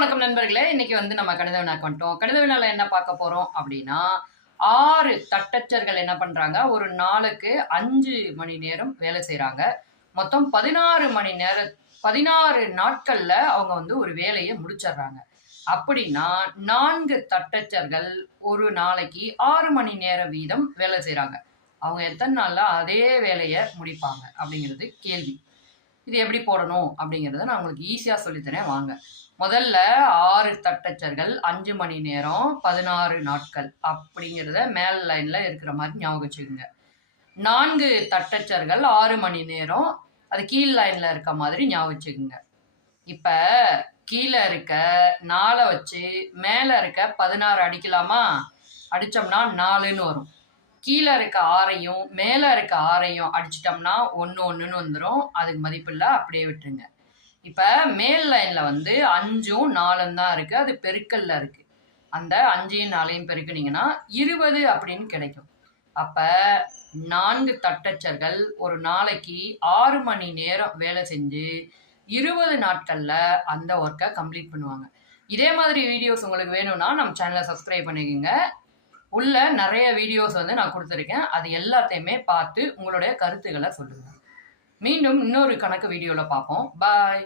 வணக்கம் நண்பர்களே. இன்னைக்கு நம்ம கணித வினாக்கு வந்துட்டோம். கணித வினால என்ன பார்க்க போறோம் அப்படின்னா, 6 தட்டச்சர்கள் என்ன பண்றாங்க, ஒரு நாளுக்கு 5 மணி நேரம் வேலை செய்றாங்க. மொத்தம் 16 நாட்கள்ல அவங்க ஒரு வேலைய முடிச்சிடுறாங்க. அப்படின்னா 4 தட்டச்சர்கள் ஒரு நாளைக்கு 6 மணி நேரம் வீதம் வேலை செய்றாங்க. அவங்க எத்தனை நாள்ல அதே வேலைய முடிப்பாங்க அப்படிங்கிறது கேள்வி. இது எப்படி போடணும் அப்படிங்கிறத நான் உங்களுக்கு ஈஸியா சொல்லித்தரேன் வாங்க. முதல்ல 6 தட்டச்சர்கள் 5 மணி நேரம் 16 நாட்கள் அப்படிங்கிறத மேல் லைன்ல இருக்கிற மாதிரி ஞாபகம் வச்சுக்கோங்க. 4 தட்டச்சர்கள் 6 மணி நேரம் அது கீழ் லைன்ல இருக்க மாதிரி ஞாபகம் வச்சுக்கோங்க. இப்ப கீழே இருக்க 4 வச்சு மேல இருக்க 16 அடிக்கலாமா? அடிச்சோம்னா 4ன்னு வரும். கீழே இருக்க 6ஐயும் மேல இருக்க 6ஐயும் அடிச்சிட்டோம்னா 1 1ன்னு வந்துடும். அதுக்கு மதிப்பில்லை, அப்படியே விட்டுருங்க. இப்ப மேல் லைன்ல 5ம் 4ம் தான் இருக்கு. அது பெருக்கல்ல இருக்கு. அந்த 5யும் 4யும் பெருக்குனீங்கன்னா 20 அப்படின்னு கிடைக்கும். அப்ப 4 தட்டச்சர்கள் ஒரு நாளைக்கு 6 மணி நேரம் வேலை செஞ்சு 20 நாட்கள்ல அந்த ஒர்க்கை கம்ப்ளீட் பண்ணுவாங்க. இதே மாதிரி வீடியோஸ் உங்களுக்கு வேணும்னா நம்ம சேனலை சப்ஸ்கிரைப் பண்ணிக்கோங்க. உள்ள நிறைய வீடியோஸ் நான் கொடுத்துருக்கேன். அது எல்லாத்தையுமே பார்த்து உங்களுடைய கருத்துக்களை சொல்லுங்க. மீண்டும் இன்னொரு கணக்கு வீடியோல பார்ப்போம். பாய்.